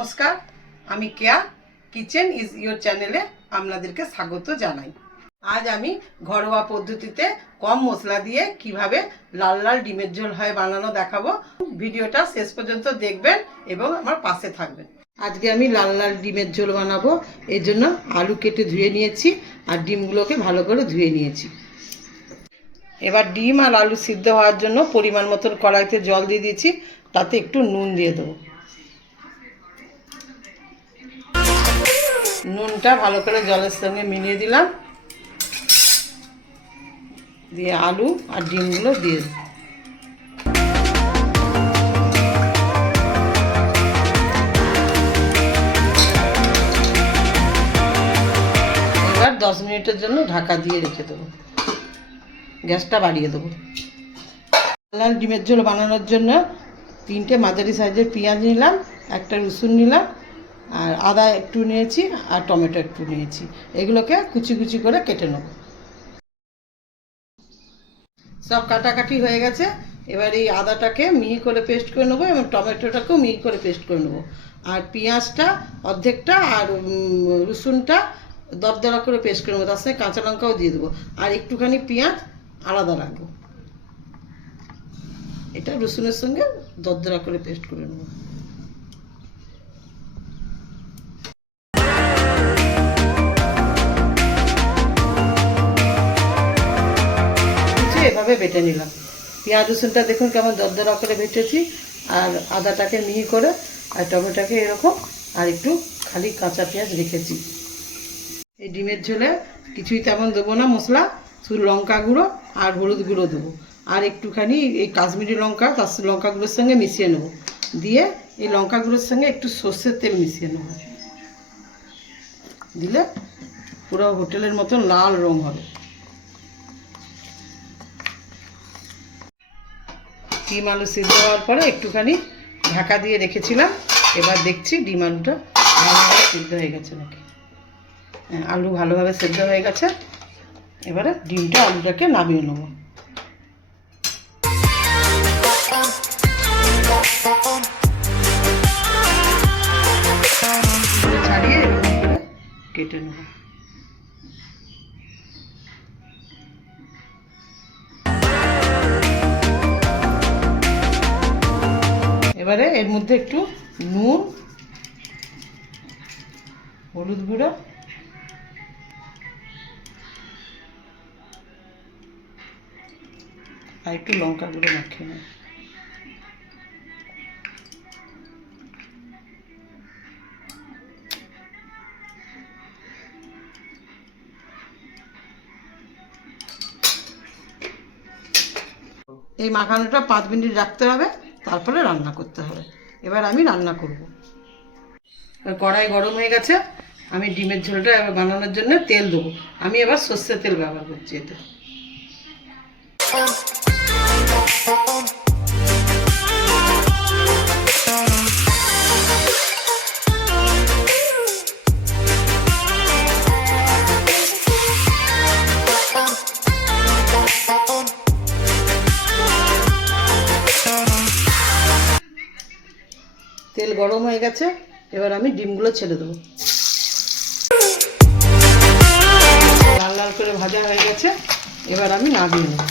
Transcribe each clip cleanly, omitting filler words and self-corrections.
নমস্কার, আমি কেয়া kitchen is your চ্যানেলে আপনাদেরকে স্বাগত জানাই। আজ আমি ঘরোয়া পদ্ধতিতে কম মশলা দিয়ে কিভাবে লাল লাল ডিমের ঝোল হয় বানানো দেখাবো। ভিডিওটা শেষ পর্যন্ত দেখবেন এবং আমার পাশে থাকবেন। আজকে আমি লাল লাল ডিমের ঝোল বানাবো। এর জন্য আলু কেটে ধুয়ে নিয়েছি আর ডিমগুলোকে ভালো করে ধুয়ে নিয়েছি। এবার ডিম আর আলু সিদ্ধ হওয়ার জন্য পরিমাণ মতন কড়াইতে জল দিয়ে দিয়েছি, তাতে একটু নুন দিয়ে দেবো। নুনটা ভালো করে জলের সঙ্গে মিলিয়ে দিলাম, দিয়ে আলু আর ডিমগুলো দিয়ে দেব। এবার 10 মিনিটের জন্য ঢাকা দিয়ে রেখে দেবো, গ্যাসটা বাড়িয়ে দেবো। লাল ডিমের ঝোল বানানোর জন্য 3টে মাঝারি সাইজের পেঁয়াজ নিলাম, একটা রসুন নিলাম, আর আদা একটু নিয়েছি আর টমেটো একটু নিয়েছি। এগুলোকে কুচি কুচি করে কেটে নেব। সব কাটাকাটি হয়ে গেছে। এবার এই আদাটাকে মিহি করে পেস্ট করে নেবো এবং টমেটোটাকেও মিহি করে পেস্ট করে নেবো। আর পেঁয়াজটা অর্ধেকটা আর রসুনটা দরদরা করে পেস্ট করে নেবো, তার সঙ্গে কাঁচা লঙ্কাও দিয়ে দেবো। আর একটুখানি পেঁয়াজ আলাদা রাখবো। এটা রসুনের সঙ্গে দরদরা করে পেস্ট করে নেবো। এভাবে বেটে নিলাম। পেঁয়াজ রসুনটা দেখুন কেমন দরদরা করে বেটেছি, আর আদাটাকে মিহি করে, আর টমেটোকে এরকম, আর একটু খালি কাঁচা পেঁয়াজ রেখেছি। এই ডিমের ঝোলে কিছুই তেমন দেবো না মশলা, শুধু লঙ্কা গুঁড়ো আর হলুদ গুঁড়ো দেবো, আর একটুখানি এই কাশ্মীরি লঙ্কা লঙ্কা গুঁড়োর সঙ্গে মিশিয়ে নেবো। দিয়ে এই লঙ্কা গুঁড়োর সঙ্গে একটু সর্ষের তেল মিশিয়ে নেব, দিলে পুরো হোটেলের মতন লাল রং হবে। ডিম আলু সিদ্ধ হওয়ার পরে একটুখানি ঢাকা দিয়ে রেখেছিলাম। এবার দেখছি ডিম আলুটা ভালোভাবে সিদ্ধ হয়ে গেছে নাকি। আলু ভালোভাবে সিদ্ধ হয়ে গেছে। এবারে ডিমটা আলুটাকে নামিয়ে নেব। ছাড়িয়ে এরকম করে কেটে নেব। এবারে এর মধ্যে একটু নুন, হলুদ গুঁড়ো, আর একটু লঙ্কা গুঁড়ো মাখিয়ে নেব। এই মাখানোটা 5 মিনিট রাখতে হবে, তারপরে রান্না করতে হবে। এবার আমি রান্না করব। কড়াই গরম হয়ে গেছে, আমি ডিমের ঝোলটা এবার বানানোর জন্য তেল দেবো। আমি এবার সর্ষের তেল ব্যবহার করছি এতে। তেল গরম হয়ে গেছে, এবার আমি ডিমগুলো ছেড়ে দেবো। লাল লাল করে ভাজা হয়ে গেছে, এবার আমি নামিয়ে নেব।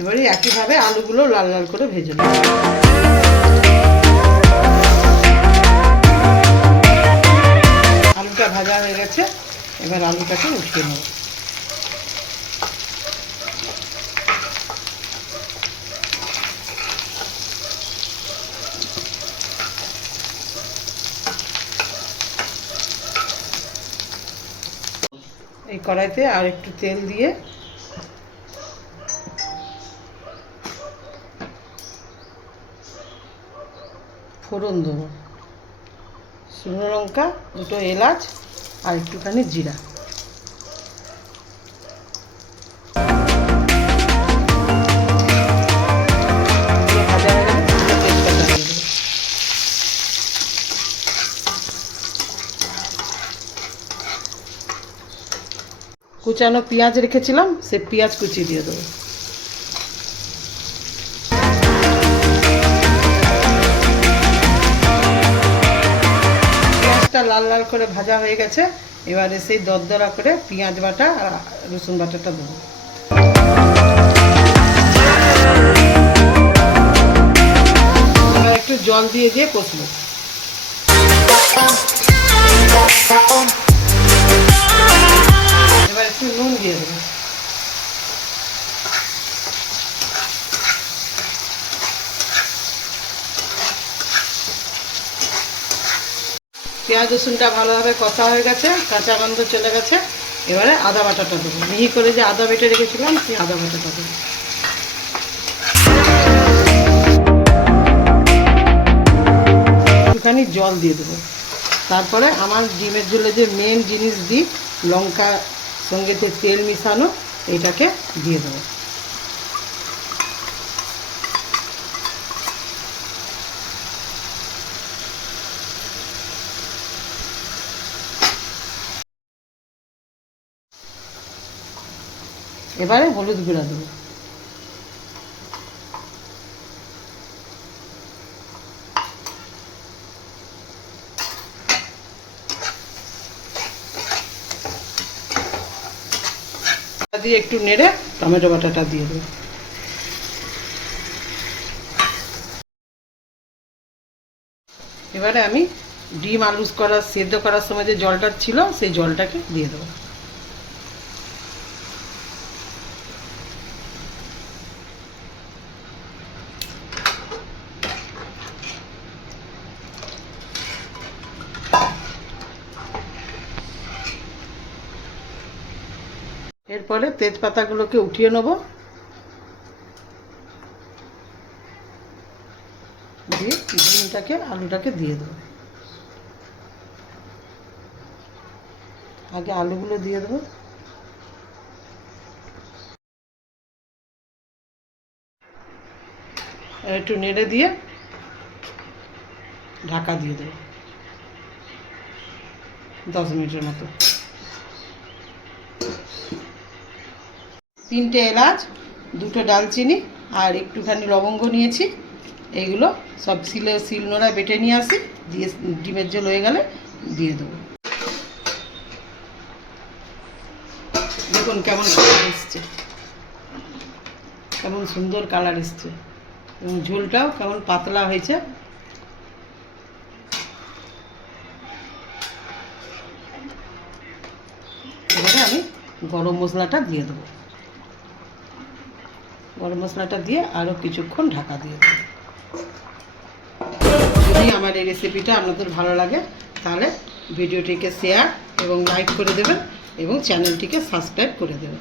এবারে একইভাবে আলুগুলো লাল লাল করে ভেজে নেব। আলুটা ভাজা হয়ে গেছে, এবার আলুটাকে উঠিয়ে নেব। এই কড়াইতে আর একটু তেল দিয়ে ফোড়ন দেবো। শুকনো লঙ্কা, 2টো এলাচ আর একটুখানি জিরা। কুচানো পেঁয়াজ রেখেছিলাম, সে পেঁয়াজ কুচি দিয়ে দেবো। লাল লাল করে ভাজা হয়ে গেছে। এবারে সেই দরদরা করে পেঁয়াজ বাটা আর রসুন বাটাটা দেবো। এবার একটু জল দিয়ে দিয়ে কষবো। এবার একটু নুন দিয়ে দেবো। পেঁয়াজ রসুনটা ভালোভাবে কষা হয়ে গেছে, কাঁচা গন্ধ চলে গেছে। এবারে আদা বাটাটা দেবো, মিহি করে যে আদা বেটে রেখেছিলাম সেই আদা বাটাটা দেবো। একটুখানি জল দিয়ে দেবো। তারপরে আমার ডিমের ঝোলে যে মেন জিনিস দিই, লঙ্কা সঙ্গে যে তেল মিশানো, এটাকে দিয়ে দেবো। এবারে হলুদ গুঁড়া দেবো। দিয়ে একটু নেড়ে টমেটো বাটাটা দিয়ে দেবো। এবারে আমি ডিম আলু সেদ্ধ করার সময় যে জলটা ছিল সেই জলটাকে দিয়ে দেবো। এরপরে তেজপাতাগুলোকে উঠিয়ে নেব, দিয়ে ডিমটাকে আলুটাকে দিয়ে দেবো। আগে আলুগুলো দিয়ে দেবো। একটু নেড়ে দিয়ে ঢাকা দিয়ে দেবো 10 মিনিটের মতো। 3টে এলাচ, 2টো ডালচিনি আর একটুখানি লবঙ্গ নিয়েছি। এইগুলো সব শিলনোড়ায় বেটে নিয়ে আসি, দিয়ে ডিমের ঝোল হয়ে গেলে দিয়ে দেবো। দেখুন কেমন কালার এসছে, কেমন সুন্দর কালার এসছে, এবং ঝোলটাও কেমন পাতলা হয়েছে। এবারে আমি গরম মশলাটা দিয়ে দেবো। গরম মশলাটা দিয়ে আরও কিছুক্ষণ ঢাকা দিয়ে দেবো। যদি আমার এই রেসিপিটা আপনাদের ভালো লাগে তাহলে ভিডিওটিকে শেয়ার এবং লাইক করে দেবেন এবং চ্যানেলটিকে সাবস্ক্রাইব করে দেবেন।